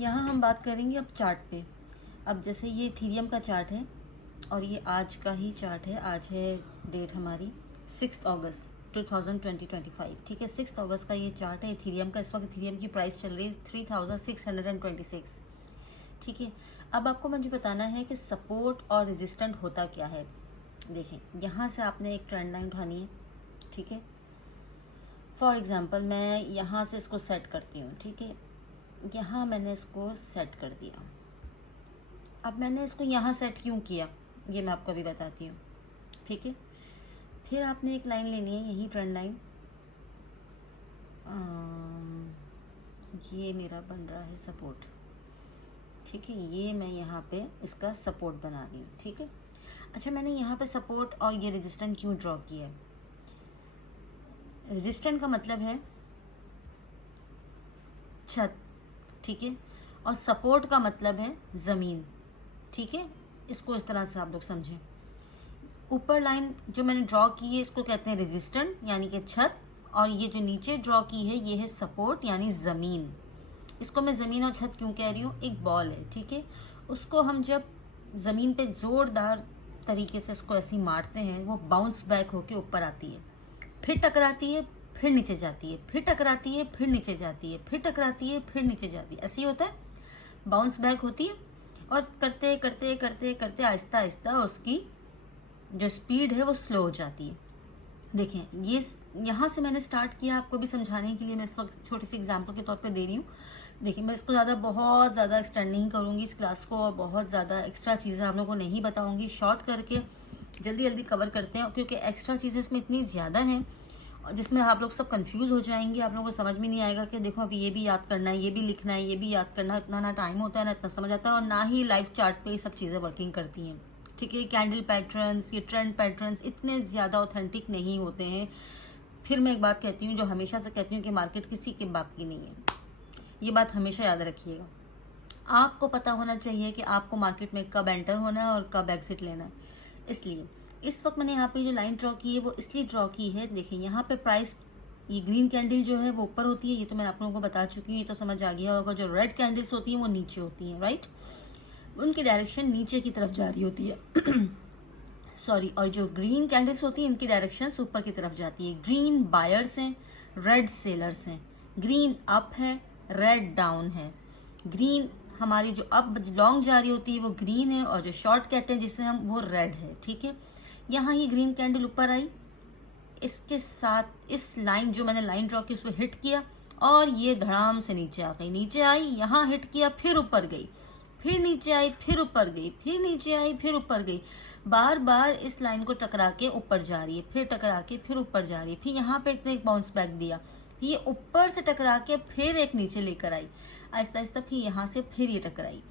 यहाँ हम बात करेंगे अब चार्ट पे। अब जैसे ये इथीरियम का चार्ट है और ये आज का ही चार्ट है। आज है डेट हमारी 6 अगस्त 2025, ठीक है। 6 अगस्त का ये चार्ट है इथीरियम का। इस वक्त इथीरियम की प्राइस चल रही है 3626, ठीक है। अब आपको मुझे बताना है कि सपोर्ट और रेजिस्टेंट होता क्या है। देखें, यहाँ से आपने एक ट्रेंड लाइन उठानी है, ठीक है। फॉर एग्ज़ाम्पल मैं यहाँ से इसको सेट करती हूँ, ठीक है। यहाँ मैंने इसको सेट कर दिया। अब मैंने इसको यहाँ सेट क्यों किया ये मैं आपको अभी बताती हूँ, ठीक है। फिर आपने एक लाइन लेनी है, यही ट्रेंड लाइन। ये मेरा बन रहा है सपोर्ट, ठीक है। ये मैं यहाँ पे इसका सपोर्ट बना रही हूँ, ठीक है। अच्छा, मैंने यहाँ पे सपोर्ट और ये रेजिस्टेंट क्यों ड्रॉ किया है। रेजिस्टेंट का मतलब है छत, ठीक है, और सपोर्ट का मतलब है ज़मीन, ठीक है। इसको इस तरह से आप लोग समझें। ऊपर लाइन जो मैंने ड्रॉ की है इसको कहते हैं रेजिस्टेंट यानी कि छत, और ये जो नीचे ड्रॉ की है ये है सपोर्ट यानी ज़मीन। इसको मैं ज़मीन और छत क्यों कह रही हूँ, एक बॉल है, ठीक है। उसको हम जब ज़मीन पे ज़ोरदार तरीके से इसको ऐसे ही मारते हैं, वो बाउंस बैक होके ऊपर आती है, फिर टकराती है, फिर नीचे जाती है, फिर टकराती है, फिर नीचे जाती है, फिर टकराती है, फिर नीचे जाती है। ऐसे ही होता है, बाउंस बैक होती है। और करते करते करते करते आहिस्ता आहिस्ता उसकी जो स्पीड है वो स्लो हो जाती है। देखें, ये यहाँ से मैंने स्टार्ट किया आपको भी समझाने के लिए। मैं इस वक्त छोटी सी एग्जांपल के तौर पे दे रही हूँ। देखिए, मैं इसको बहुत ज़्यादा एक्सटेंड नहीं करूँगी इस क्लास को, और बहुत ज़्यादा एक्स्ट्रा चीज़ें आप लोगों को नहीं बताऊँगी। शॉर्ट करके जल्दी जल्दी कवर करते हैं, क्योंकि एक्स्ट्रा चीज़ें इसमें इतनी ज़्यादा हैं जिसमें आप लोग सब कंफ्यूज हो जाएंगे। आप लोगों को समझ में नहीं आएगा कि देखो अभी ये भी याद करना है, ये भी लिखना है, ये भी याद करना है। इतना ना टाइम होता है, ना इतना समझ आता है, और ना ही लाइव चार्ट पे ये सब चीज़ें वर्किंग करती हैं, ठीक है। कैंडल पैटर्न्स, ये ट्रेंड पैटर्न्स इतने ज़्यादा ऑथेंटिक नहीं होते हैं। फिर मैं एक बात कहती हूँ जो हमेशा से कहती हूँ कि मार्केट किसी के बाप की नहीं है। ये बात हमेशा याद रखिएगा। आपको पता होना चाहिए कि आपको मार्केट में कब एंटर होना है और कब एग्जिट लेना है। इसलिए इस वक्त मैंने यहाँ पे जो लाइन ड्रॉ की है वो इसलिए ड्रॉ की है। देखिए, यहाँ पे प्राइस, ये ग्रीन कैंडल जो है वो ऊपर होती है, ये तो मैं आप लोगों को बता चुकी हूँ, ये तो समझ आ गया होगा। जो रेड कैंडल्स होती हैं वो नीचे होती हैं, राइट। उनकी डायरेक्शन नीचे की तरफ जा रही होती है सॉरी। और जो ग्रीन कैंडल्स होती हैं इनकी डायरेक्शन ऊपर की तरफ जाती है। ग्रीन बायर्स हैं, रेड सेलर्स हैं। ग्रीन अप है, रेड डाउन है। ग्रीन हमारी जो अप लॉन्ग जा रही होती है वो ग्रीन है, और जो शॉर्ट कहते हैं जिसे हम, वो रेड है, ठीक है। यहाँ ही ग्रीन कैंडल ऊपर आई, इसके साथ इस लाइन जो मैंने लाइन ड्रॉ की उस पर हिट किया, और ये धड़ाम से नीचे आ गई। नीचे आई, यहाँ हिट किया, फिर ऊपर गई, फिर नीचे आई, फिर ऊपर गई, फिर नीचे आई, फिर ऊपर गई। बार बार इस लाइन को टकरा के ऊपर जा रही है, फिर टकरा के फिर ऊपर जा रही है। फिर यहाँ पे एक बाउंस बैक दिया, ये ऊपर से टकरा के फिर एक नीचे लेकर आई, आहिस्ता आहिस्ता फिर यहाँ से फिर ये टकराई।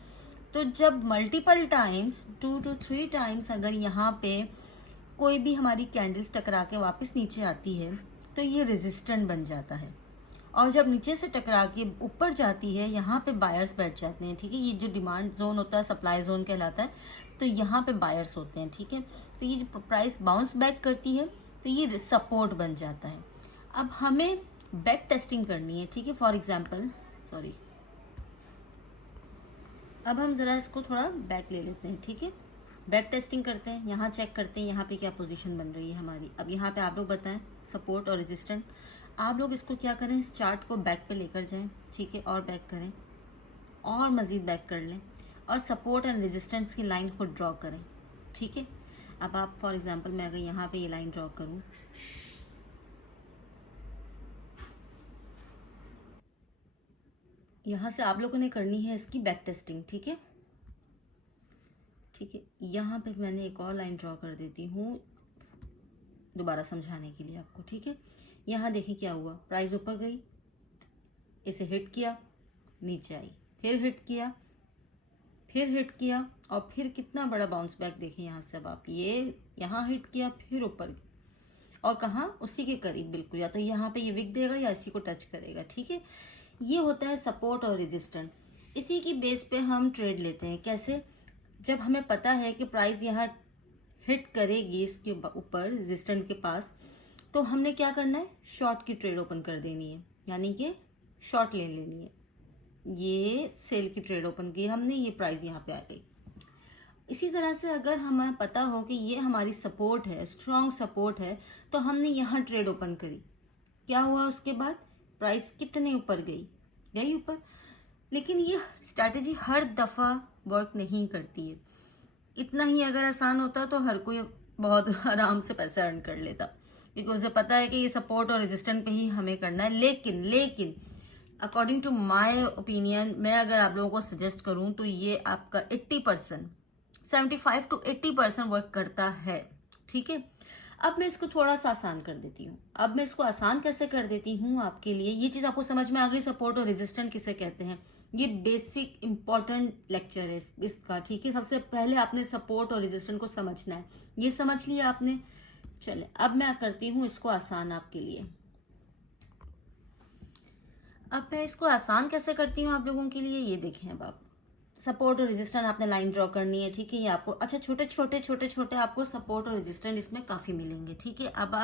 तो जब मल्टीपल टाइम्स, 2 to 3 टाइम्स अगर यहाँ पे कोई भी हमारी कैंडल्स टकरा के वापस नीचे आती है तो ये रेजिस्टेंट बन जाता है। और जब नीचे से टकरा के ऊपर जाती है, यहाँ पे बायर्स बैठ जाते हैं, ठीक है। ये जो डिमांड जोन होता है सप्लाई जोन कहलाता है, तो यहाँ पे बायर्स होते हैं, ठीक है। तो ये जो प्राइस बाउंस बैक करती है तो ये सपोर्ट बन जाता है। अब हमें बैक टेस्टिंग करनी है, ठीक है। फॉर एग्जाम्पल, सॉरी, अब हम ज़रा इसको थोड़ा बैक ले लेते हैं, ठीक है। बैक टेस्टिंग करते हैं, यहाँ चेक करते हैं यहाँ पे क्या पोजीशन बन रही है हमारी। अब यहाँ पे आप लोग बताएं सपोर्ट और रेजिस्टेंट। आप लोग इसको क्या करें, इस चार्ट को बैक पे लेकर जाएं, ठीक है, और बैक करें, और मज़ीद बैक कर लें, और सपोर्ट एंड रेजिस्टेंस की लाइन को ड्रॉ करें, ठीक है। अब आप फॉर एग्जांपल मैं अगर यहाँ पे ये लाइन ड्रॉ करूँ, यहाँ से आप लोगों ने करनी है इसकी बैक टेस्टिंग, ठीक है, ठीक है। यहाँ पे मैंने एक और लाइन ड्रॉ कर देती हूँ दोबारा समझाने के लिए आपको, ठीक है। यहाँ देखें क्या हुआ, प्राइस ऊपर गई, इसे हिट किया, नीचे आई, फिर हिट किया, फिर हिट किया, और फिर कितना बड़ा बाउंस बैक देखें यहाँ से। अब आप ये यहाँ हिट किया, फिर ऊपर, और कहाँ, उसी के करीब बिल्कुल, या तो यहाँ पे ये विक देगा या इसी को टच करेगा, ठीक है। ये होता है सपोर्ट और रेजिस्टेंट। इसी की बेस पे हम ट्रेड लेते हैं। कैसे, जब हमें पता है कि प्राइस यहाँ हिट करेगी इसके ऊपर रेजिस्टेंट के पास, तो हमने क्या करना है, शॉर्ट की ट्रेड ओपन कर देनी है, यानी कि शॉर्ट ले लेनी है, ये सेल की ट्रेड ओपन की हमने, ये प्राइस यहाँ पे आ गई। इसी तरह से अगर हमें पता हो कि ये हमारी सपोर्ट है, स्ट्रॉन्ग सपोर्ट है, तो हमने यहाँ ट्रेड ओपन करी, क्या हुआ उसके बाद, प्राइस कितने ऊपर गई, गई ऊपर। लेकिन ये स्ट्रैटेजी हर दफ़ा वर्क नहीं करती है। इतना ही अगर आसान होता तो हर कोई बहुत आराम से पैसा अर्न कर लेता, क्योंकि उसे पता है कि ये सपोर्ट और रेजिस्टेंट पे ही हमें करना है। लेकिन अकॉर्डिंग टू माय ओपिनियन, मैं अगर आप लोगों को सजेस्ट करूं तो ये आपका 80%, 75 to 80% वर्क करता है। ठीक है, अब मैं इसको थोड़ा सा आसान कर देती हूँ। अब मैं इसको आसान कैसे कर देती हूँ आपके लिए, ये चीज़ आपको समझ में आ गई, सपोर्ट और रेजिस्टेंट किसे कहते हैं। ये बेसिक इंपॉर्टेंट लेक्चर है इसका। ठीक है, सबसे पहले आपने सपोर्ट और रेजिस्टेंट को समझना है, ये समझ लिया आपने। चले अब मैं करती हूँ इसको आसान आपके लिए। अब मैं इसको आसान कैसे करती हूँ आप लोगों के लिए, ये देखें। अब आप सपोर्ट और रेजिस्टेंट आपने लाइन ड्रॉ करनी है। ठीक है, ये आपको अच्छा छोटे छोटे आपको सपोर्ट और रेजिस्टेंट इसमें काफ़ी मिलेंगे। ठीक है, अब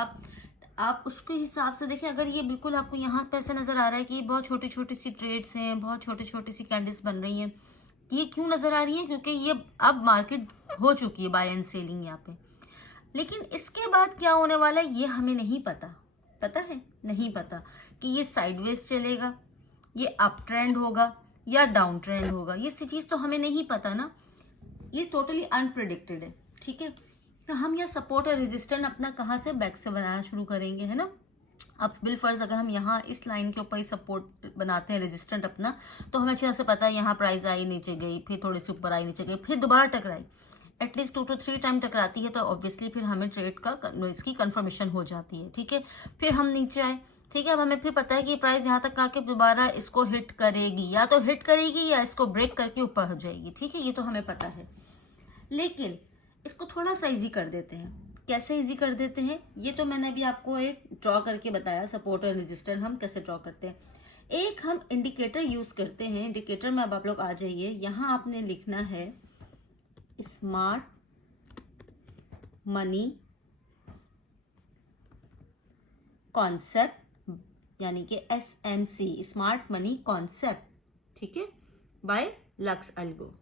आप उसके हिसाब से देखें। अगर ये बिल्कुल आपको यहाँ पे ऐसे नज़र आ रहा है कि ये बहुत छोटी छोटी सी ट्रेड्स हैं, बहुत छोटी सी कैंडल्स बन रही हैं, ये क्यों नज़र आ रही है, क्योंकि ये अब मार्केट हो चुकी है बाय एंड सेलिंग यहाँ पे। लेकिन इसके बाद क्या होने वाला है ये हमें नहीं पता। पता है, नहीं पता कि ये साइडवेज चलेगा, ये अप ट्रेंड होगा या डाउन ट्रेंड होगा, ये चीज़ तो हमें नहीं पता ना, ये टोटली अनप्रिडिक्टेड है। ठीक है, तो हम यह सपोर्ट और रेजिस्टेंट अपना कहाँ से, बैक से बनाना शुरू करेंगे, है ना। अब बिलफर्ज अगर हम यहाँ इस लाइन के ऊपर ही सपोर्ट बनाते हैं, रेजिस्टेंट अपना, तो हमें अच्छे से पता है यहाँ प्राइस आई नीचे गई, फिर थोड़ी सी ऊपर आई नीचे गई, फिर दोबारा टकराई, एटलीस्ट 2 to 3 टाइम टकराती है, तो ऑब्वियसली फिर हमें ट्रेड का इसकी कंफर्मेशन हो जाती है। ठीक है, फिर हम नीचे आए। ठीक है, अब हमें फिर पता है कि प्राइस यहाँ तक आके दोबारा इसको हिट करेगी, या तो हिट करेगी या इसको ब्रेक करके ऊपर हो जाएगी। ठीक है, ये तो हमें पता है। लेकिन इसको थोड़ा सा इजी कर देते हैं। कैसे इजी कर देते हैं, ये तो मैंने अभी आपको एक ड्रॉ करके बताया, सपोर्ट और रेजिस्टेंट हम कैसे ड्रॉ करते हैं। एक हम इंडिकेटर यूज करते हैं। इंडिकेटर में अब आप लोग आ जाइए, यहाँ आपने लिखना है स्मार्ट मनी कॉन्सेप्ट, यानी कि SMC, स्मार्ट मनी कॉन्सेप्ट। ठीक है, बाय लक्स एल्गो।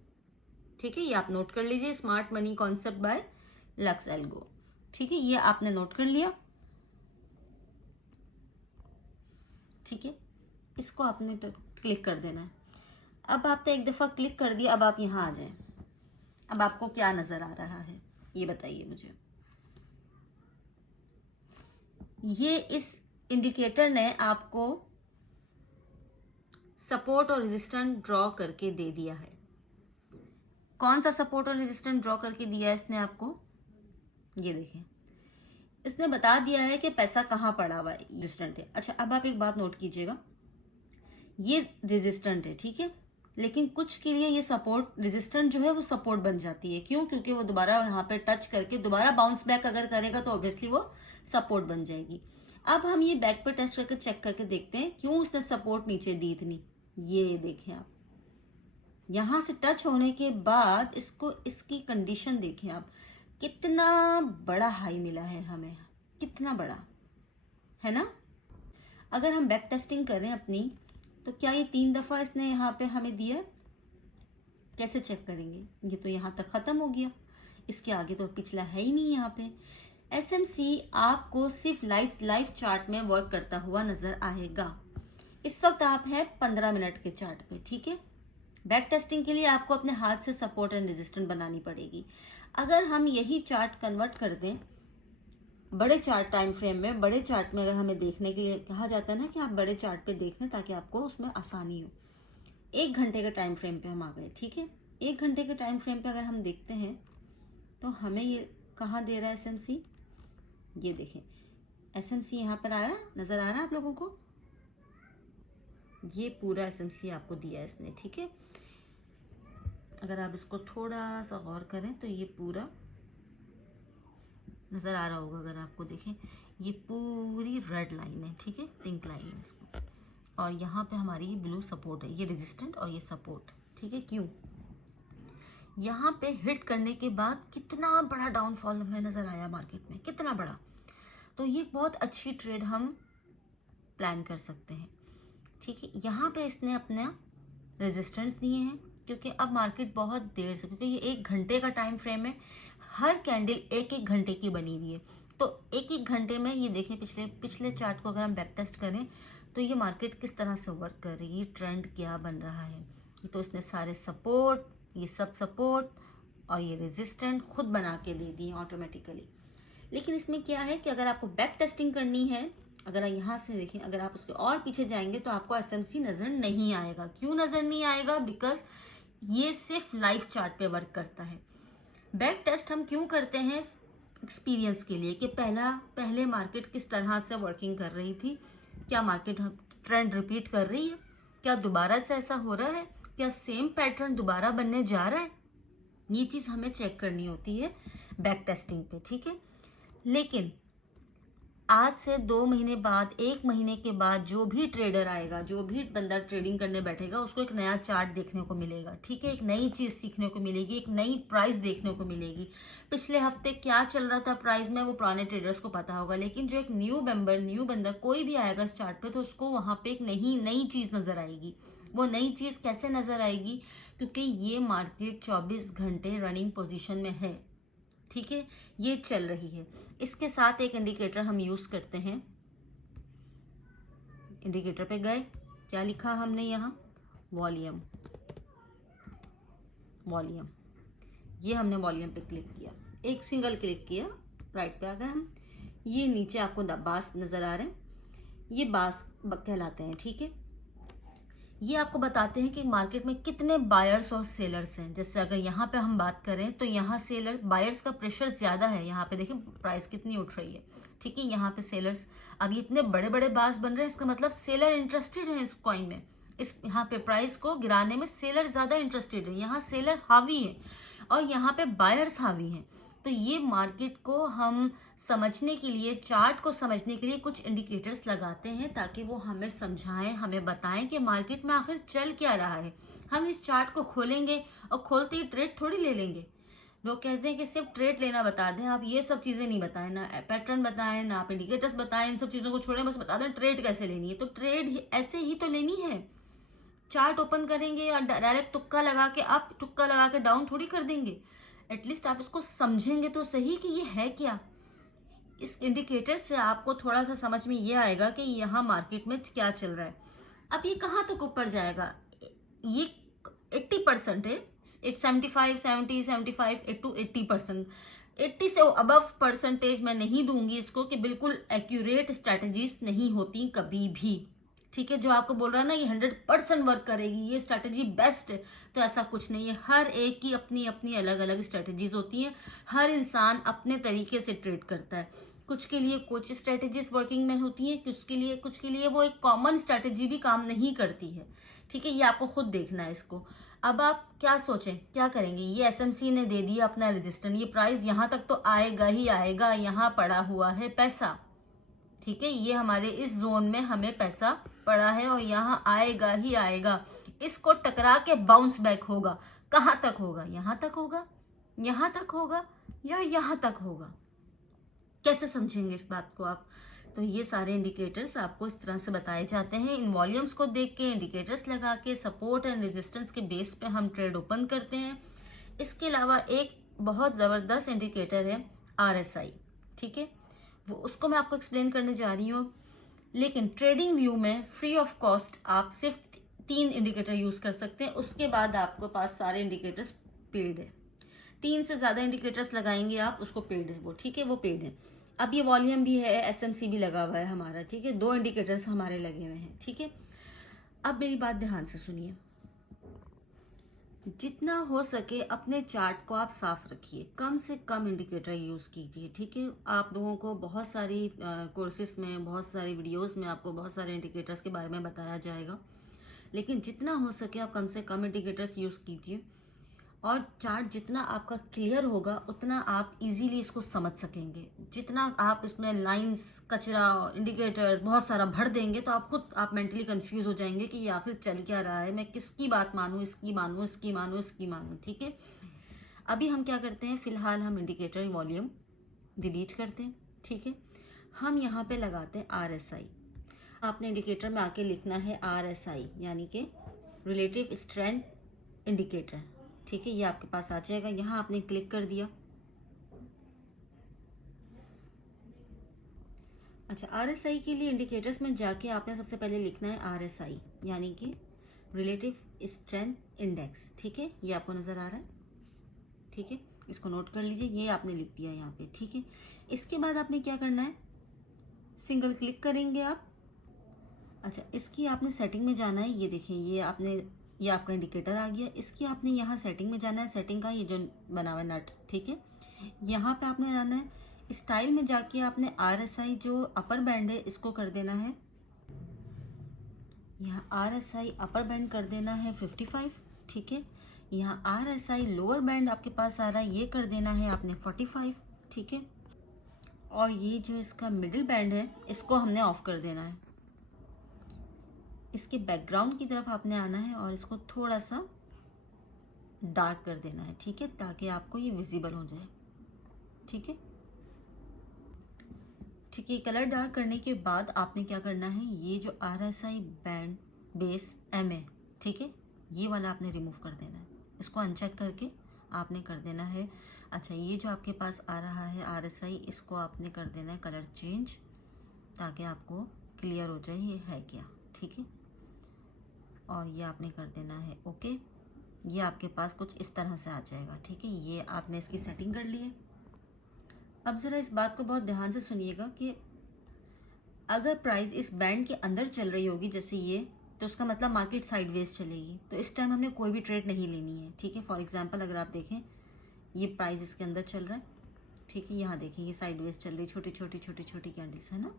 ठीक है, ये आप नोट कर लीजिए, smart money concept bye lux algo. ठीक है, ये आपने नोट कर लिया। ठीक है, इसको आपने क्लिक कर देना है। अब आपने एक दफ़ा क्लिक कर दिया, अब आप यहाँ आ जाएं। अब आपको क्या नज़र आ रहा है ये बताइए मुझे। ये इस इंडिकेटर ने आपको सपोर्ट और रेजिस्टेंट ड्रॉ करके दे दिया है। कौन सा सपोर्ट और रेजिस्टेंट ड्रॉ करके दिया है इसने आपको, ये देखें। इसने बता दिया है कि पैसा कहाँ पड़ा हुआ है, रेजिस्टेंट है। अच्छा, अब आप एक बात नोट कीजिएगा, ये रेजिस्टेंट है। ठीक है, लेकिन कुछ के लिए ये सपोर्ट, रेजिस्टेंट जो है वो सपोर्ट बन जाती है। क्यों, क्योंकि वो दोबारा यहाँ पे टच करके दोबारा बाउंस बैक अगर करेगा तो ऑब्वियसली वो सपोर्ट बन जाएगी। अब हम ये बैक पे टेस्ट करके चेक करके देखते हैं क्यों उसने सपोर्ट नीचे दी इतनी। ये देखें आप, यहाँ से टच होने के बाद इसको, इसकी कंडीशन देखें आप, कितना बड़ा हाई मिला है हमें, कितना बड़ा है ना। अगर हम बैक टेस्टिंग करें अपनी, तो क्या ये 3 दफ़ा इसने यहाँ पे हमें दिया, कैसे चेक करेंगे, ये तो यहाँ तक ख़त्म हो गया, इसके आगे तो पिछला है ही नहीं यहाँ पे। SMC आपको सिर्फ लाइव चार्ट में वर्क करता हुआ नज़र आएगा। इस वक्त आप हैं 15 मिनट के चार्ट पे। ठीक है, बैक टेस्टिंग के लिए आपको अपने हाथ से सपोर्ट एंड रेजिस्टेंट बनानी पड़ेगी। अगर हम यही चार्ट कन्वर्ट कर दें बड़े चार्ट टाइम फ्रेम में, बड़े चार्ट में अगर हमें देखने के लिए कहा जाता है ना कि आप बड़े चार्ट पे देख लें ताकि आपको उसमें आसानी हो। 1 घंटे के टाइम फ्रेम पे हम आ गए। ठीक है, 1 घंटे के टाइम फ्रेम पे अगर हम देखते हैं तो हमें ये कहाँ दे रहा है SMC, ये देखें SMC यहाँ पर आया, नज़र आ रहा है आप लोगों को, ये पूरा SMC आपको दिया है इसने। ठीक है, अगर आप इसको थोड़ा सा गौर करें तो ये पूरा नज़र आ रहा होगा। अगर आपको देखें, ये पूरी रेड लाइन है। ठीक है, पिंक लाइन है इसको, और यहाँ पे हमारी ये ब्लू सपोर्ट है, ये रेजिस्टेंट और ये सपोर्ट। ठीक है, क्यों, यहाँ पे हिट करने के बाद कितना बड़ा डाउनफॉल हमें नज़र आया मार्केट में, कितना बड़ा। तो ये बहुत अच्छी ट्रेड हम प्लान कर सकते हैं। ठीक है, यहाँ पे इसने अपना रेजिस्टेंस दिए हैं, क्योंकि अब मार्केट बहुत देर से, क्योंकि ये 1 घंटे का टाइम फ्रेम है, हर कैंडल 1-1 घंटे की बनी हुई है, तो 1-1 घंटे में ये देखें पिछले चार्ट को अगर हम बैक टेस्ट करें तो ये मार्केट किस तरह से वर्क कर रही है, ट्रेंड क्या बन रहा है। तो इसने सारे सपोर्ट, ये सब सपोर्ट और ये रेजिस्टेंट खुद बना के दे दिए ऑटोमेटिकली। लेकिन इसमें क्या है कि अगर आपको बैक टेस्टिंग करनी है, अगर यहाँ से देखें, अगर आप उसके और पीछे जाएंगे तो आपको एसएमसी नज़र नहीं आएगा। क्यों नज़र नहीं आएगा? बिकॉज ये सिर्फ लाइव चार्ट पे वर्क करता है। बैक टेस्ट हम क्यों करते हैं? एक्सपीरियंस के लिए, कि पहले मार्केट किस तरह से वर्किंग कर रही थी, क्या मार्केट ट्रेंड रिपीट कर रही है, क्या दोबारा से ऐसा हो रहा है, क्या सेम पैटर्न दोबारा बनने जा रहा है। ये चीज़ हमें चेक करनी होती है बैक टेस्टिंग पे, ठीक है। लेकिन आज से 2 महीने बाद, 1 महीने के बाद जो भी ट्रेडर आएगा, जो भी बंदा ट्रेडिंग करने बैठेगा, उसको एक नया चार्ट देखने को मिलेगा, ठीक है। एक नई चीज़ सीखने को मिलेगी, एक नई प्राइस देखने को मिलेगी। पिछले हफ्ते क्या चल रहा था प्राइस में, वो पुराने ट्रेडर्स को पता होगा, लेकिन जो एक न्यू बंदा कोई भी आएगा इस चार्ट पे, तो उसको वहाँ पे एक नई चीज़ नज़र आएगी। वो नई चीज़ कैसे नज़र आएगी? क्योंकि ये मार्केट 24 घंटे रनिंग पोजिशन में है, ठीक है, ये चल रही है। इसके साथ एक इंडिकेटर हम यूज करते हैं। इंडिकेटर पे गए, क्या लिखा हमने यहाँ? वॉल्यूम। ये हमने वॉल्यूम पे क्लिक किया, एक सिंगल क्लिक किया, राइट पे आ गए हम। ये नीचे आपको बास नजर आ रहे हैं, ये बास कहलाते हैं, ठीक है। ये आपको बताते हैं कि मार्केट में कितने बायर्स और सेलर्स हैं। जैसे अगर यहाँ पे हम बात करें तो यहाँ बायर्स का प्रेशर ज़्यादा है, यहाँ पे देखिए प्राइस कितनी उठ रही है, ठीक है। यहाँ पे सेलर्स, अब ये इतने बड़े बड़े बार्स बन रहे हैं, इसका मतलब सेलर इंटरेस्टेड है इस कॉइन में, इस यहाँ पे प्राइस को गिराने में सेलर ज़्यादा इंटरेस्टेड है। यहाँ सेलर हावी है और यहाँ पे बायर्स हावी हैं। तो ये मार्केट को हम समझने के लिए, चार्ट को समझने के लिए कुछ इंडिकेटर्स लगाते हैं, ताकि वो हमें समझाएं, हमें बताएं कि मार्केट में आखिर चल क्या रहा है। हम इस चार्ट को खोलेंगे और खोलते ही ट्रेड थोड़ी ले लेंगे। लोग कहते हैं कि सिर्फ ट्रेड लेना बता दें, आप ये सब चीज़ें नहीं बताएं, ना पैटर्न बताएं, ना आप इंडिकेटर्स बताएं, इन सब चीज़ों को छोड़ें, बस बता दें ट्रेड कैसे लेनी है। तो ट्रेड ऐसे ही तो लेनी है। चार्ट ओपन करेंगे और डायरेक्ट तुक्का लगा के अप, तुक्का लगा के डाउन थोड़ी कर देंगे। एटलीस्ट आप इसको समझेंगे तो सही कि ये है क्या। इस इंडिकेटर से आपको थोड़ा सा समझ में ये आएगा कि यहाँ मार्केट में क्या चल रहा है। अब ये कहाँ तक ऊपर जाएगा? ये 80% है, 75, 70, 75 to 80%। 80 से अबव परसेंटेज मैं नहीं दूंगी इसको, कि बिल्कुल एक्यूरेट स्ट्रैटेजीज नहीं होती कभी भी, ठीक है। जो आपको बोल रहा है ना ये 100% वर्क करेगी, ये स्ट्रैटेजी बेस्ट है, तो ऐसा कुछ नहीं है। हर एक की अपनी अपनी अलग अलग स्ट्रैटेजीज होती हैं। हर इंसान अपने तरीके से ट्रेड करता है। कुछ के लिए कुछ स्ट्रैटेजीज वर्किंग में होती हैं, कुछ के लिए वो एक कॉमन स्ट्रैटेजी भी काम नहीं करती है, ठीक है। ये आपको खुद देखना है इसको। अब आप क्या सोचें, क्या करेंगे? ये एसएमसी ने दे दिया अपना रेजिस्टेंस, ये प्राइस यहाँ तक तो आएगा ही आएगा, यहाँ पड़ा हुआ है पैसा, ठीक है। ये हमारे इस जोन में हमें पैसा पड़ा है और यहाँ आएगा ही आएगा। इसको टकरा के बाउंस बैक होगा। कहाँ तक होगा? यहाँ तक होगा, यहाँ तक होगा, या यहाँ तक होगा। कैसे समझेंगे इस बात को आप? तो ये सारे इंडिकेटर्स आपको इस तरह से बताए जाते हैं। इन वॉल्यूम्स को देख के, इंडिकेटर्स लगा के, सपोर्ट एंड रेजिस्टेंस के बेस पे हम ट्रेड ओपन करते हैं। इसके अलावा एक बहुत ज़बरदस्त इंडिकेटर है RSI, ठीक है। वो उसको मैं आपको एक्सप्लेन करने जा रही हूँ। लेकिन ट्रेडिंग व्यू में फ्री ऑफ कॉस्ट आप सिर्फ 3 इंडिकेटर यूज कर सकते हैं। उसके बाद आपके पास सारे इंडिकेटर्स पेड है। 3 से ज़्यादा इंडिकेटर्स लगाएंगे आप, उसको पेड है वो, ठीक है, वो पेड है। अब ये वॉल्यूम भी है, एसएमसी भी लगा हुआ है हमारा, ठीक है। 2 इंडिकेटर्स हमारे लगे हुए हैं, ठीक है। अब मेरी बात ध्यान से सुनिए। जितना हो सके अपने चार्ट को आप साफ रखिए, कम से कम इंडिकेटर यूज़ कीजिए, ठीक है। आप लोगों को बहुत सारी कोर्सेज में, बहुत सारी वीडियोस में आपको बहुत सारे इंडिकेटर्स के बारे में बताया जाएगा, लेकिन जितना हो सके आप कम से कम इंडिकेटर्स यूज़ कीजिए। और चार्ट जितना आपका क्लियर होगा उतना आप इजीली इसको समझ सकेंगे। जितना आप इसमें लाइंस, कचरा, इंडिकेटर्स बहुत सारा भर देंगे तो आप मेंटली कंफ्यूज हो जाएंगे कि ये आखिर चल क्या रहा है, मैं किसकी बात मानूं, इसकी मानूं, इसकी मानूं, इसकी मानूं, ठीक है। अभी हम क्या करते हैं, फिलहाल हम इंडिकेटर वॉल्यूम डिलीट करते हैं, ठीक है। हम यहाँ पे लगाते हैं RSI। आपने इंडिकेटर में आके लिखना है RSI, यानी कि रिलेटिव स्ट्रेंथ इंडिकेटर, ठीक है, ये आपके पास आ जाएगा। यहाँ आपने क्लिक कर दिया। अच्छा, RSI के लिए इंडिकेटर्स में जाके आपने सबसे पहले लिखना है RSI, यानी कि रिलेटिव स्ट्रेंथ इंडेक्स, ठीक है, ये आपको नज़र आ रहा है, ठीक है, इसको नोट कर लीजिए, ये आपने लिख दिया यहाँ पे, ठीक है। इसके बाद आपने क्या करना है, सिंगल क्लिक करेंगे आप। अच्छा, इसकी आपने सेटिंग में जाना है, ये देखें, ये आपका इंडिकेटर आ गया। इसकी आपने यहाँ सेटिंग में जाना है, सेटिंग का ये जो बना हुआ है नट, ठीक है, यहाँ पे आपने आना है। स्टाइल में जाके आपने RSI जो अपर बैंड है इसको कर देना है, यहाँ RSI अपर बैंड कर देना है 55, ठीक है। यहाँ RSI लोअर बैंड आपके पास आ रहा है, ये कर देना है आपने 45, ठीक है। और ये जो इसका मिडिल बैंड है इसको हमने ऑफ कर देना है। इसके बैकग्राउंड की तरफ आपने आना है और इसको थोड़ा सा डार्क कर देना है, ठीक है, ताकि आपको ये विजिबल हो जाए, ठीक है। ठीक है, कलर डार्क करने के बाद आपने क्या करना है, ये जो RSI बैंड बेस M है, ठीक है, ये वाला आपने रिमूव कर देना है। इसको अनचेक करके आपने कर देना है। अच्छा, ये जो आपके पास आ रहा है RSI, इसको आपने कर देना है कलर चेंज, ताकि आपको क्लियर हो जाए ये है क्या, ठीक है। और ये आपने कर देना है ओके। ये आपके पास कुछ इस तरह से आ जाएगा, ठीक है। ये आपने इसकी सेटिंग कर ली है। अब ज़रा इस बात को बहुत ध्यान से सुनिएगा कि अगर प्राइस इस बैंड के अंदर चल रही होगी जैसे ये, तो उसका मतलब मार्केट साइडवेज चलेगी, तो इस टाइम हमने कोई भी ट्रेड नहीं लेनी है, ठीक है। फॉर एग्जांपल अगर आप देखें ये प्राइस इसके अंदर चल रहा है, ठीक है, यहाँ देखें ये साइडवेज चल रही, छोटी छोटी कैंडल्स है ना,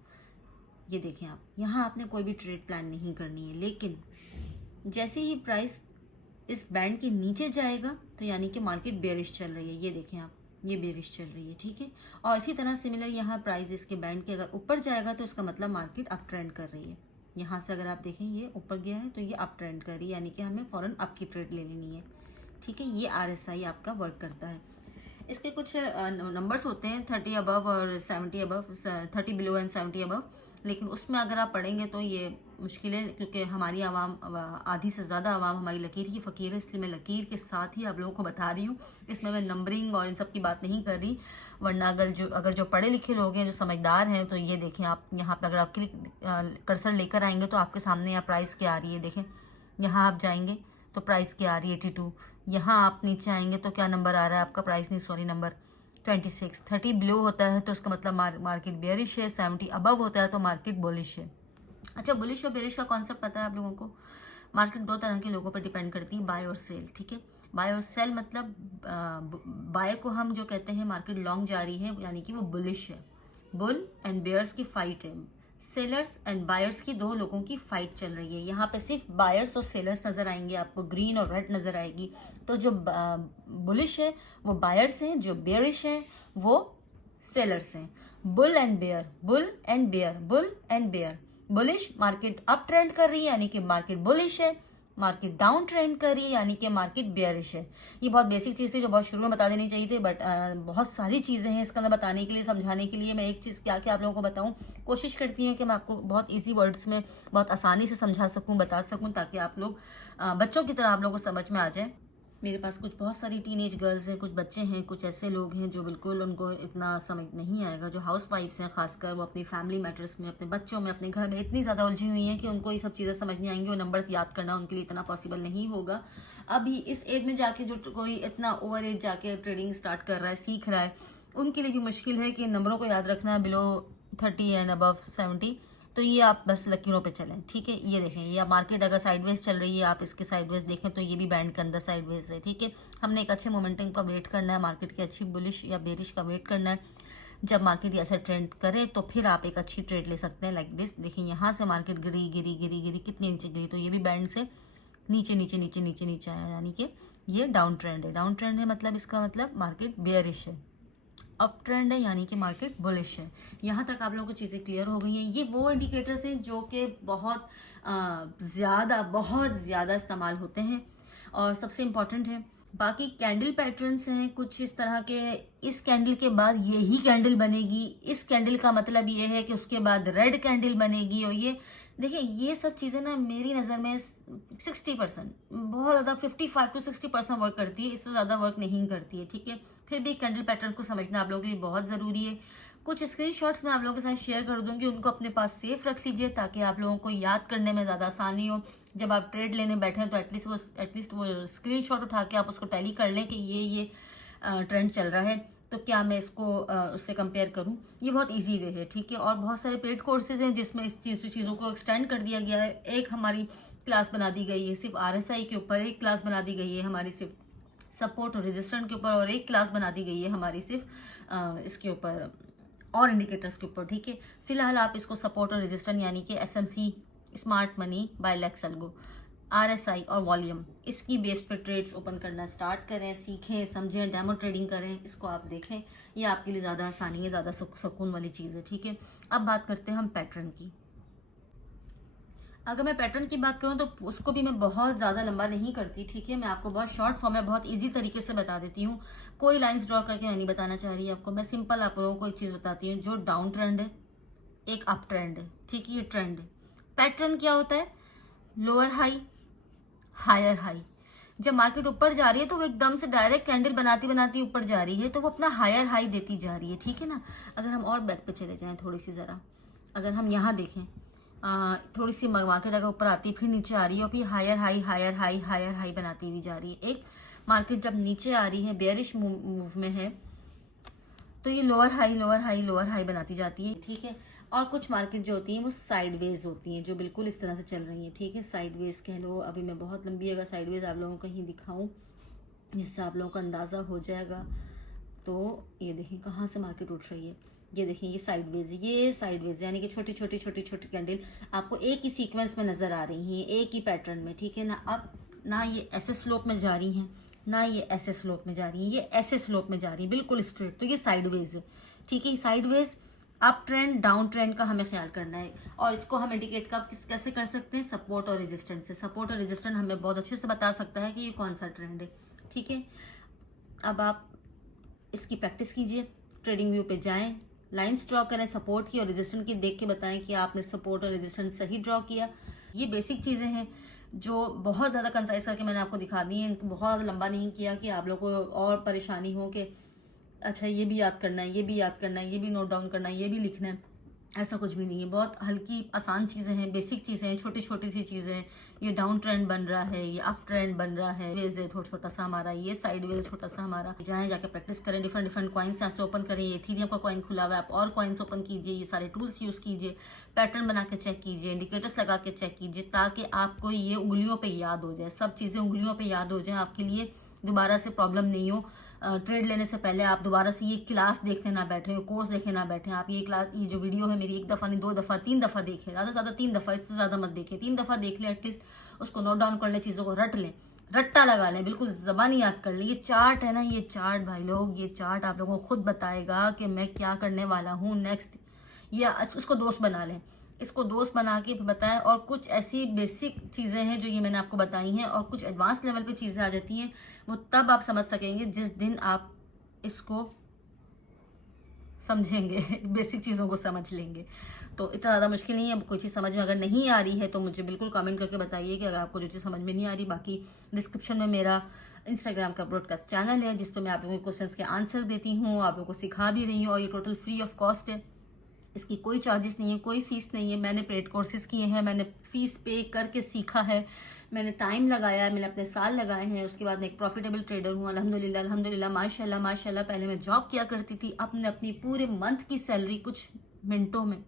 ये देखें आप, यहाँ आपने कोई भी ट्रेड प्लान नहीं करनी है। लेकिन जैसे ही प्राइस इस बैंड के नीचे जाएगा तो यानी कि मार्केट बेयरिश चल रही है, ये देखें आप, ये बेयरिश चल रही है, ठीक है। और इसी तरह सिमिलर यहाँ प्राइस इसके बैंड के अगर ऊपर जाएगा तो इसका मतलब मार्केट अप ट्रेंड कर रही है। यहाँ से अगर आप देखें ये ऊपर गया है तो ये अप ट्रेंड कर रही है, यानी कि हमें फ़ौरन अप की ट्रेड ले लेनी है, ठीक है। ये RSI आपका वर्क करता है। इसके कुछ नंबर्स होते हैं 30 अबव और 70 अबव, 30 बिलो एंड 70 अबव, लेकिन उसमें अगर आप पढ़ेंगे तो ये मुश्किल है, क्योंकि हमारी आवाम, आधी से ज़्यादा आवाम हमारी लकीर की फ़कीर है, इसलिए मैं लकीर के साथ ही आप लोगों को बता रही हूँ। इसमें मैं नंबरिंग और इन सब की बात नहीं कर रही, वरना अगर जो पढ़े लिखे लोग हैं, जो समझदार हैं, तो ये देखें आप, यहाँ पे अगर आप क्लिक कर्सर लेकर आएंगे तो आपके सामने यहाँ प्राइस क्या आ रही है, देखें, यहाँ आप जाएंगे तो प्राइस क्या आ रही है 82, यहाँ आप नीचे आएंगे तो क्या नंबर आ रहा है आपका, प्राइस नहीं सॉरी नंबर 26। 30 बिलो होता है तो इसका मतलब मार्केट बेयरिश है, 70 अबव होता है तो मार्केट बुलिश है। अच्छा, बुलिश और बेयरिश का कॉन्सेप्ट पता है आप लोगों को। मार्केट दो तरह के लोगों पर डिपेंड करती है, बाय और सेल, ठीक है। बाय और सेल मतलब बाय को हम जो कहते हैं मार्केट लॉन्ग जा रही है, यानी कि वो बुलिश है, बुल एंड बेयर्स की फाइट है, सेलर्स एंड बायर्स की दो लोगों की फाइट चल रही है। यहाँ पे सिर्फ बायर्स और सेलर्स नजर आएंगे आपको, ग्रीन और रेड नजर आएगी। तो जो बुलिश है वो बायर्स हैं, जो बेयरिश है वो सेलर्स हैं। Bull and bear, bull and bear, bull and bear. Bullish market up trend कर रही है यानी कि मार्केट बुलिश है, मार्केट डाउन ट्रेंड कर रही है यानी कि मार्केट बेयरिश है। ये बहुत बेसिक चीज़ थी जो बहुत शुरू में बता देनी चाहिए थी, बट बहुत सारी चीज़ें हैं इसके अंदर बताने के लिए, समझाने के लिए। मैं एक चीज़ क्या आप लोगों को बताऊं, कोशिश करती हूँ कि मैं आपको बहुत इजी वर्ड्स में बहुत आसानी से समझा सकूं, बता सकूं, ताकि आप लोग बच्चों की तरह आप लोगों को समझ में आ जाए। मेरे पास कुछ बहुत सारी टीनेज गर्ल्स हैं, कुछ बच्चे हैं, कुछ ऐसे लोग हैं जो बिल्कुल उनको इतना समझ नहीं आएगा, जो हाउस वाइफ्स हैं खासकर, वो अपनी फैमिली मैटर्स में, अपने बच्चों में, अपने घर में इतनी ज़्यादा उलझी हुई हैं कि उनको ये सब चीज़ें समझ नहीं आएंगी, वो नंबर्स याद करना उनके लिए इतना पॉसिबल नहीं होगा। अभी इस एज में जाके जो कोई इतना ओवर एज जाके ट्रेडिंग स्टार्ट कर रहा है, सीख रहा है, उनके लिए भी मुश्किल है कि नंबरों को याद रखना बिलो 30 एंड अबव 70। तो ये आप बस लकीरों पे चलें, ठीक है। ये देखें, ये मार्केट अगर साइडवेज चल रही है, आप इसके साइडवेज देखें तो ये भी बैंड के अंदर साइडवेज है, ठीक है। हमने एक अच्छे मोमेंटम का वेट करना है, मार्केट की अच्छी बुलिश या बेरिश का वेट करना है। जब मार्केट ऐसा ट्रेंड करे तो फिर आप एक अच्छी ट्रेड ले सकते हैं, लाइक दिस। देखिए यहाँ से मार्केट गिरी कितनी नीचे गिरी, तो ये भी बैंड से नीचे आया, यानी कि ये डाउन ट्रेंड है। डाउन ट्रेंड है मतलब इसका मतलब मार्केट बेयरिश है। अप ट्रेंड है यानी कि मार्केट बुलिश है। यहाँ तक आप लोगों को चीज़ें क्लियर हो गई हैं। ये वो इंडिकेटर्स हैं जो कि बहुत ज़्यादा इस्तेमाल होते हैं और सबसे इम्पॉर्टेंट है। बाकी कैंडल पैटर्न्स हैं कुछ इस तरह के, इस कैंडल के बाद यही कैंडल बनेगी, इस कैंडल का मतलब ये है कि उसके बाद रेड कैंडल बनेगी, और ये देखिए ये सब चीज़ें ना मेरी नज़र में 60%, बहुत ज़्यादा 55 to 60% वर्क करती है, इससे ज़्यादा वर्क नहीं करती है, ठीक है। फिर भी कैंडल पैटर्न्स को समझना आप लोगों के लिए बहुत ज़रूरी है। कुछ स्क्रीनशॉट्स मैं आप लोगों के साथ शेयर कर दूंगी, उनको अपने पास सेफ रख लीजिए ताकि आप लोगों को याद करने में ज़्यादा आसानी हो। जब आप ट्रेड लेने बैठे तो एटलीस्ट वो स्क्रीनशॉट उठा के आप उसको टैली कर लें कि ये ट्रेंड चल रहा है, तो क्या मैं इसको उससे कंपेयर करूं। ये बहुत इजी वे है, ठीक है। और बहुत सारे पेड कोर्सेज हैं जिसमें इस चीज़ों को एक्सटेंड कर दिया गया है। एक हमारी क्लास बना दी गई है सिर्फ RSI के ऊपर, एक क्लास बना दी गई है हमारी सिर्फ सपोर्ट और रेजिस्टेंस के ऊपर, और एक क्लास बना दी गई है हमारी सिर्फ इसके ऊपर और इंडिकेटर्स के ऊपर, ठीक है। फिलहाल आप इसको सपोर्ट और रेजिस्टेंस यानी कि SMC, स्मार्ट मनी, बायलेक्स एल्गो, RSI और वॉल्यूम, इसकी बेस पे ट्रेड्स ओपन करना स्टार्ट करें, सीखें, समझें, डेमो ट्रेडिंग करें, इसको आप देखें। ये आपके लिए ज़्यादा आसानी है, ज़्यादा सुकून वाली चीज़ है, ठीक है। अब बात करते हैं हम पैटर्न की। अगर मैं पैटर्न की बात करूं तो उसको भी मैं बहुत ज़्यादा लंबा नहीं करती, ठीक है। मैं आपको बहुत शॉर्ट फॉर्म में बहुत इजी तरीके से बता देती हूँ। कोई लाइंस ड्रॉ करके मैं नहीं बताना चाह रही आपको, मैं सिंपल आप लोगों को एक चीज़ बताती हूँ। जो डाउन ट्रेंड है, एक अप ट्रेंड है, ठीक है, ये ट्रेंड है। पैटर्न क्या होता है? Lower high, higher high. जब मार्केट ऊपर जा रही है तो वो एकदम से डायरेक्ट कैंडल बनाती बनाती ऊपर जा रही है, तो वो अपना हायर हाई देती जा रही है, ठीक है ना। अगर हम और बैक पे चले जाएं थोड़ी सी ज़रा, अगर हम यहाँ देखें, थोड़ी सी मार्केट अगर ऊपर आती है फिर नीचे आ रही है और फिर higher high higher high higher high बनाती हुई जा रही है। एक मार्केट जब नीचे आ रही है, बेयरिश मूव में है, तो ये lower high lower high lower high बनाती जाती है, ठीक है। और कुछ मार्केट जो होती हैं वो साइडवेज होती हैं, जो बिल्कुल इस तरह से चल रही हैं, ठीक है। साइडवेज कह लो, अभी मैं बहुत लंबी अगर साइडवेज आप लोगों को कहीं दिखाऊं जिससे आप लोगों को अंदाज़ा हो जाएगा, तो ये देखें कहाँ से मार्केट उठ रही है। ये देखें, ये साइडवेज यानी कि छोटी छोटी कैंडल आपको एक ही सीक्वेंस में नज़र आ रही हैं, एक ही पैटर्न में, ठीक है ना। अब ना ये ऐसे स्लोप में जा रही हैं, ना ये ऐसे स्लोप में जा रही है, ये ऐसे स्लोप में जा रही है बिल्कुल स्ट्रेट, तो ये साइडवेज है, ठीक है। Sideways up trend down trend का हमें ख्याल करना है, और इसको हम इंडिकेट कैसे कर सकते हैं? सपोर्ट और रेजिस्टेंस से। सपोर्ट और रेजिस्टेंस हमें बहुत अच्छे से बता सकता है कि ये कौन सा ट्रेंड है, ठीक है। अब आप इसकी प्रैक्टिस कीजिए, ट्रेडिंग व्यू पे जाएं, लाइंस ड्रॉ करें सपोर्ट की और रेजिस्टेंस की, देख के बताएं कि आपने सपोर्ट और रेजिस्टेंस सही ड्रॉ किया। ये बेसिक चीज़ें हैं जो बहुत ज़्यादा कंसाइज करके मैंने आपको दिखा दी है। इनको बहुत लंबा नहीं किया कि आप लोगों को और परेशानी हो कि अच्छा ये भी याद करना है, ये भी याद करना है, ये भी नोट डाउन करना है, ये भी लिखना है। ऐसा कुछ भी नहीं है, बहुत हल्की आसान चीज़ें हैं, बेसिक चीज़ें हैं, छोटी छोटी सी चीज़ें हैं। ये डाउन ट्रेंड बन रहा है, ये अप ट्रेंड बन रहा है, वेज है थोड़ा छोटा सा हमारा, ये साइड वेज छोटा सा हमारा। जाके प्रैक्टिस करें, डिफरेंट कॉइन्स यहाँ से ओपन करें। ये इथेरियम का कॉइन खुला हुआ है, आप और कॉइन्स ओपन कीजिए, ये सारे टूल्स यूज़ कीजिए, पैटर्न बना के चेक कीजिए, इंडिकेटर्स लगा के चेक कीजिए, ताकि आपको ये उंगलियों पर याद हो जाए, सब चीज़ें उंगलियों पर याद हो जाए, आपके लिए दोबारा से प्रॉब्लम नहीं हो। ट्रेड लेने से पहले आप दोबारा से ये क्लास देखने ना बैठे, कोर्स देखने ना बैठे। आप ये क्लास, ये जो वीडियो है मेरी, 1 दफ़ा नहीं 2 दफ़ा 3 दफ़ा देखें, ज़्यादा से ज़्यादा 3 दफ़ा, इससे ज़्यादा मत देखें। 3 दफ़ा देख लें एटलीस्ट, उसको नोट डाउन कर लें, चीज़ों को रट लें, रट्टा लगा लें, बिल्कुल ज़बानी याद कर लें। ये चार्ट है ना, ये चार्ट भाई लोग, ये चार्ट आप लोगों को खुद बताएगा कि मैं क्या करने वाला हूँ नेक्स्ट। या उसको दोस्त बना लें, इसको दोस्त बना के बताएं। और कुछ ऐसी बेसिक चीज़ें हैं जो ये मैंने आपको बताई हैं, और कुछ एडवांस लेवल पे चीज़ें आ जाती हैं, वो तब आप समझ सकेंगे जिस दिन आप इसको समझेंगे, बेसिक चीज़ों को समझ लेंगे। तो इतना ज़्यादा मुश्किल नहीं है। कोई चीज़ समझ में अगर नहीं आ रही है तो मुझे बिल्कुल कमेंट करके बताइए कि अगर आपको जो चीज़ समझ में नहीं आ रही। बाकी डिस्क्रिप्शन में मेरा इंस्टाग्राम का ब्रॉडकास्ट चैनल है, जिस पर मैं आप लोगों के क्वेश्चंस के आंसर देती हूँ, आप लोगों को सिखा भी रही हूँ, और ये टोटल फ्री ऑफ कॉस्ट है। इसकी कोई चार्जेस नहीं है, कोई फीस नहीं है। मैंने पेड कोर्सेज किए हैं, मैंने फीस पे करके सीखा है, मैंने टाइम लगाया है, मैंने अपने साल लगाए हैं। उसके बाद मैं एक प्रॉफिटेबल ट्रेडर हूँ, अल्हम्दुलिल्लाह अल्हम्दुलिल्लाह, माशाल्लाह। पहले मैं जॉब किया करती थी, अपनी पूरे मंथ की सैलरी कुछ मिनटों में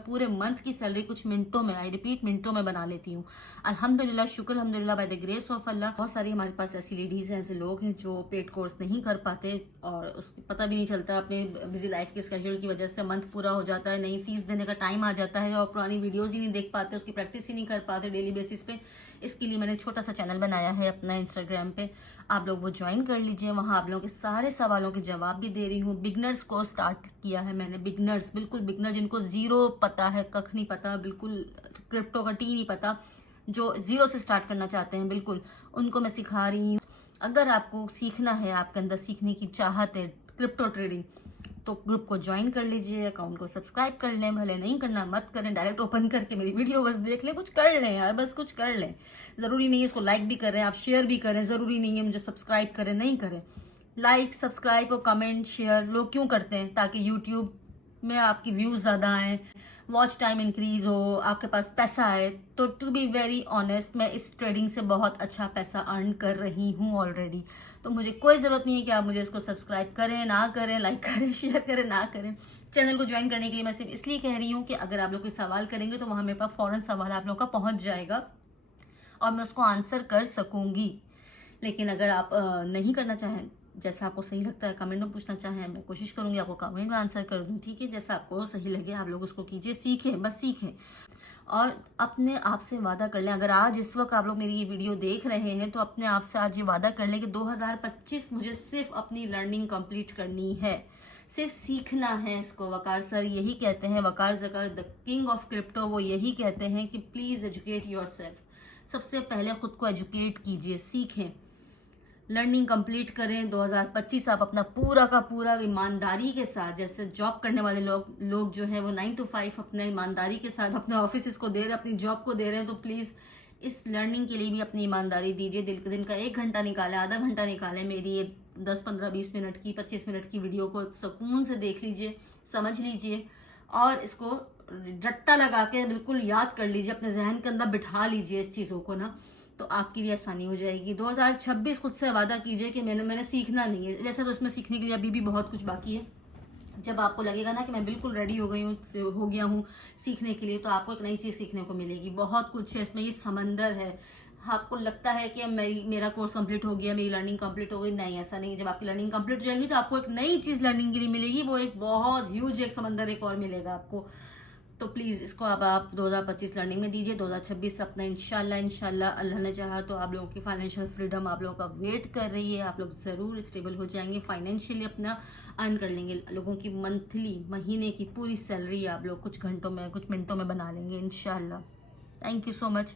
पूरे मंथ की सैलरी कुछ मिनटों में, आई रिपीट मिनटों में बना लेती हूँ, अल्हम्दुलिल्लाह, शुक्र अल्हम्दुलिल्लाह, बाय द ग्रेस ऑफ अल्लाह। बहुत सारी हमारे पास ऐसी लेडीज़ हैं, ऐसे लोग हैं जो पेड कोर्स नहीं कर पाते, और उसको पता भी नहीं चलता, अपने बिजी लाइफ के स्केड्यूल की वजह से मंथ पूरा हो जाता है, नई फीस देने का टाइम आ जाता है, और पुरानी वीडियोज़ ही नहीं देख पाते, उसकी प्रैक्टिस ही नहीं कर पाते डेली बेसिस पे। इसके लिए मैंने छोटा सा चैनल बनाया है अपना इंस्टाग्राम पे, आप लोग वो ज्वाइन कर लीजिए। वहाँ आप लोगों के सारे सवालों के जवाब भी दे रही हूँ। बिगनर्स को स्टार्ट किया है मैंने, बिगनर्स, बिल्कुल बिगनर, जिनको ज़ीरो पता है, कख नहीं पता, बिल्कुल क्रिप्टो का टी नहीं पता, जो ज़ीरो से स्टार्ट करना चाहते हैं, बिल्कुल उनको मैं सिखा रही हूँ। अगर आपको सीखना है, आपके अंदर सीखने की चाहत है क्रिप्टो ट्रेडिंग, तो ग्रुप को ज्वाइन कर लीजिए, अकाउंट को सब्सक्राइब कर लें, भले नहीं करना मत करें, डायरेक्ट ओपन करके मेरी वीडियो बस देख लें, कुछ कर लें यार, बस कुछ कर लें। ज़रूरी नहीं है इसको लाइक भी करें, आप शेयर भी करें, ज़रूरी नहीं है मुझे सब्सक्राइब करें, नहीं करें। लाइक, सब्सक्राइब और कमेंट, शेयर लोग क्यों करते हैं? ताकि यूट्यूब में आपकी व्यूज़ ज़्यादा आए, वॉच टाइम इंक्रीज हो, आपके पास पैसा आए। तो टू बी वेरी ऑनेस्ट, मैं इस ट्रेडिंग से बहुत अच्छा पैसा अर्न कर रही हूँ ऑलरेडी। तो मुझे कोई ज़रूरत नहीं है कि आप मुझे इसको सब्सक्राइब करें, ना करें, लाइक करें, शेयर करें, ना करें। चैनल को ज्वाइन करने के लिए मैं सिर्फ इसलिए कह रही हूँ कि अगर आप लोग कोई सवाल करेंगे तो वहाँ मेरे पास फ़ौरन सवाल आप लोग का पहुँच जाएगा और मैं उसको आंसर कर सकूँगी। लेकिन अगर आप नहीं करना चाहें, जैसा आपको सही लगता है, कमेंट में पूछना चाहें, मैं कोशिश करूंगी आपको कमेंट में आंसर कर दूं, ठीक है? जैसा आपको सही लगे आप लोग उसको कीजिए, सीखें, बस सीखें और अपने आप से वादा कर लें। अगर आज इस वक्त आप लोग मेरी ये वीडियो देख रहे हैं तो अपने आप से आज ये वादा कर लें कि 2025 मुझे सिर्फ अपनी लर्निंग कंप्लीट करनी है, सिर्फ सीखना है इसको। वकार सर यही कहते हैं, Waqar Zaka the king of crypto, वो यही कहते हैं कि प्लीज़ एजुकेट योरसेल्फ। सबसे पहले खुद को एजुकेट कीजिए, सीखें, लर्निंग कंप्लीट करें। 2025 आप अपना पूरा का पूरा ईमानदारी के साथ, जैसे जॉब करने वाले लोग जो है वो 9 to 5 अपने ईमानदारी के साथ अपने ऑफिस को दे रहे हैं, अपनी जॉब को दे रहे हैं, तो प्लीज़ इस लर्निंग के लिए भी अपनी ईमानदारी दीजिए। दिन का 1 घंटा निकालें, आधा घंटा निकालें, मेरी ये 10, 15, 20 मिनट की, 25 मिनट की वीडियो को सुकून से देख लीजिए, समझ लीजिए और इसको रट्टा लगा के बिल्कुल याद कर लीजिए, अपने जहन के अंदर बिठा लीजिए इस चीज़ों को ना, तो आपकी भी आसानी हो जाएगी। 2026 खुद से वादा कीजिए कि मैंने सीखना नहीं है। वैसे तो उसमें सीखने के लिए अभी भी बहुत कुछ बाकी है। जब आपको लगेगा ना कि मैं बिल्कुल रेडी हो गया हूँ सीखने के लिए, तो आपको एक नई चीज़ सीखने को मिलेगी। बहुत कुछ है इसमें, ये समंदर है। आपको लगता है कि मेरा कोर्स कंप्लीट हो गया, मेरी लर्निंग कंप्लीट हो गई, नहीं, ऐसा नहीं है। जब आपकी लर्निंग कंप्लीट हो जाएगी तो आपको एक नई चीज़ लर्निंग के लिए मिलेगी, वो एक बहुत ह्यूज एक समंदर एक और मिलेगा आपको। तो प्लीज़ इसको अब आप 2025 लर्निंग में दीजिए। 2026 अपना इंशाल्लाह अल्लाह ने चाहा तो आप लोगों की फाइनेंशियल फ्रीडम आप लोगों का वेट कर रही है। आप लोग ज़रूर स्टेबल हो जाएंगे, फाइनेंशियली अपना अर्न कर लेंगे। लोगों की मंथली, महीने की पूरी सैलरी आप लोग कुछ घंटों में, कुछ मिनटों में बना लेंगे इंशाल्लाह। Thank you so much.